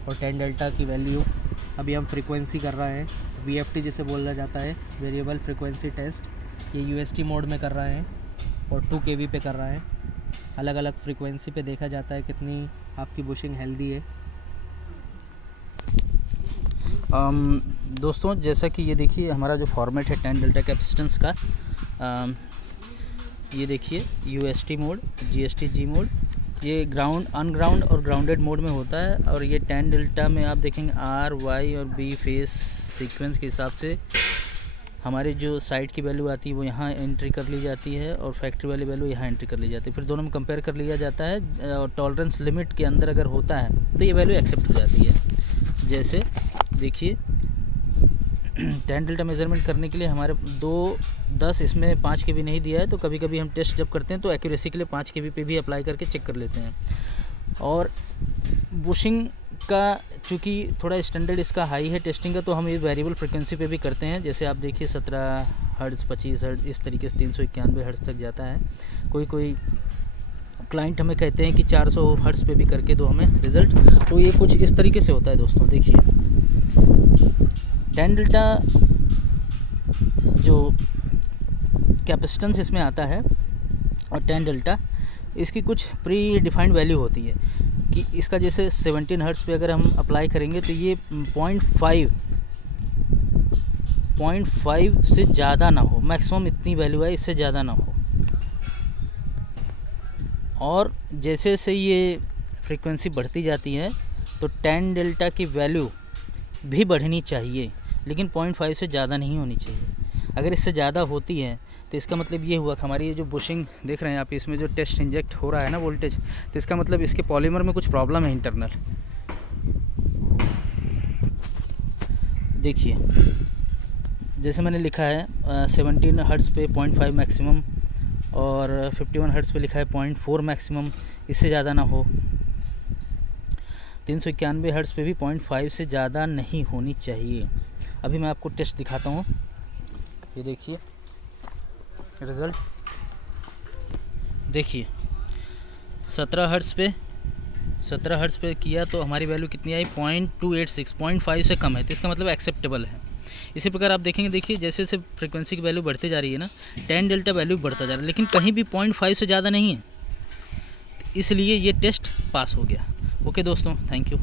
और 10 डेल्टा की वैल्यू। अभी हम फ्रीक्वेंसी कर रहे हैं, VFT जिसे बोला जाता है, वेरिएबल फ्रीक्वेंसी टेस्ट। ये UST मोड में कर रहे हैं और 2 kV पे कर रहे हैं। अलग अलग फ्रीक्वेंसी पे देखा जाता है कितनी आपकी बुशिंग हेल्दी है। दोस्तों, जैसा कि ये देखिए हमारा जो फॉर्मेट है 10 डेल्टा कैपेसिटेंस का, ये देखिए UST mode, GST G mode, ये ग्राउंड, अनग्राउंड और ग्राउंडेड मोड में होता है। और ये 10 डेल्टा में आप देखेंगे R, Y और B फेस सीक्वेंस के हिसाब से हमारी जो साइड की वैल्यू आती है वो यहाँ एंट्री कर ली जाती है और फैक्ट्री वाली वैल्यू यहाँ एंट्री कर ली जाती है। फिर दोनों में कंपेयर कर लिया जाता है और टॉलरेंस लिमिट के अंदर अगर होता है तो ये वैल्यू एक्सेप्ट हो जाती है। जैसे देखिए 10 डेल्टा मेज़रमेंट करने के लिए हमारे 10 इसमें 5 kV नहीं दिया है, तो कभी कभी हम टेस्ट जब करते हैं तो एक्यूरेसी के लिए 5 kV पे भी अप्लाई करके चेक कर लेते हैं। और बुशिंग का चूँकि थोड़ा स्टैंडर्ड इसका हाई है टेस्टिंग का, तो हम ये वेरिएबल फ्रिक्वेंसी पे भी करते हैं। जैसे आप देखिए 17 हर्ट्ज़, 25 हर्ट्ज़, इस तरीके से 391 हर्ट्ज़ तक जाता है। कोई क्लाइंट हमें कहते हैं कि 400 हर्ट्ज़ पे भी करके दो हमें रिज़ल्ट। तो ये कुछ इस तरीके से होता है दोस्तों। देखिए 10 डेल्टा जो कैपेसिटेंस इसमें आता है और 10 डेल्टा, इसकी कुछ प्री डिफाइंड वैल्यू होती है कि इसका जैसे 17 हर्ट्ज़ पे अगर हम अप्लाई करेंगे तो ये 0.5 से ज़्यादा ना हो, मैक्सिमम इतनी वैल्यू है, इससे ज़्यादा ना हो। और जैसे जैसे ये फ्रीक्वेंसी बढ़ती जाती है तो 10 डेल्टा की वैल्यू भी बढ़नी चाहिए, लेकिन 0.5 से ज़्यादा नहीं होनी चाहिए। अगर इससे ज़्यादा होती है तो इसका मतलब ये हुआ कि हमारी ये जो बुशिंग देख रहे हैं आप, इसमें जो टेस्ट इंजेक्ट हो रहा है ना वोल्टेज, तो इसका मतलब इसके पॉलीमर में कुछ प्रॉब्लम है इंटरनल। देखिए जैसे मैंने लिखा है 17 हर्ट्ज़ पे 0.5 मैक्सिमम और 51 हर्ट्ज़ पे लिखा है 0.4 मैक्सिमम, इससे ज़्यादा ना हो। 391 हर्ट्ज़ पे भी 0.5 से ज़्यादा नहीं होनी चाहिए। अभी मैं आपको टेस्ट दिखाता हूँ। ये देखिए रिज़ल्ट, देखिए 17 हर्ट्ज़ पे किया तो हमारी वैल्यू कितनी आई, 0.286, 0.5 से कम है, तो इसका मतलब एक्सेप्टेबल है। इसी प्रकार आप देखेंगे, देखिए जैसे जैसे फ्रीक्वेंसी की वैल्यू बढ़ती जा रही है ना, 10 डेल्टा वैल्यू बढ़ता जा रहा है, लेकिन कहीं भी 0.5 से ज़्यादा नहीं है, इसलिए ये टेस्ट पास हो गया। ओके दोस्तों, थैंक यू।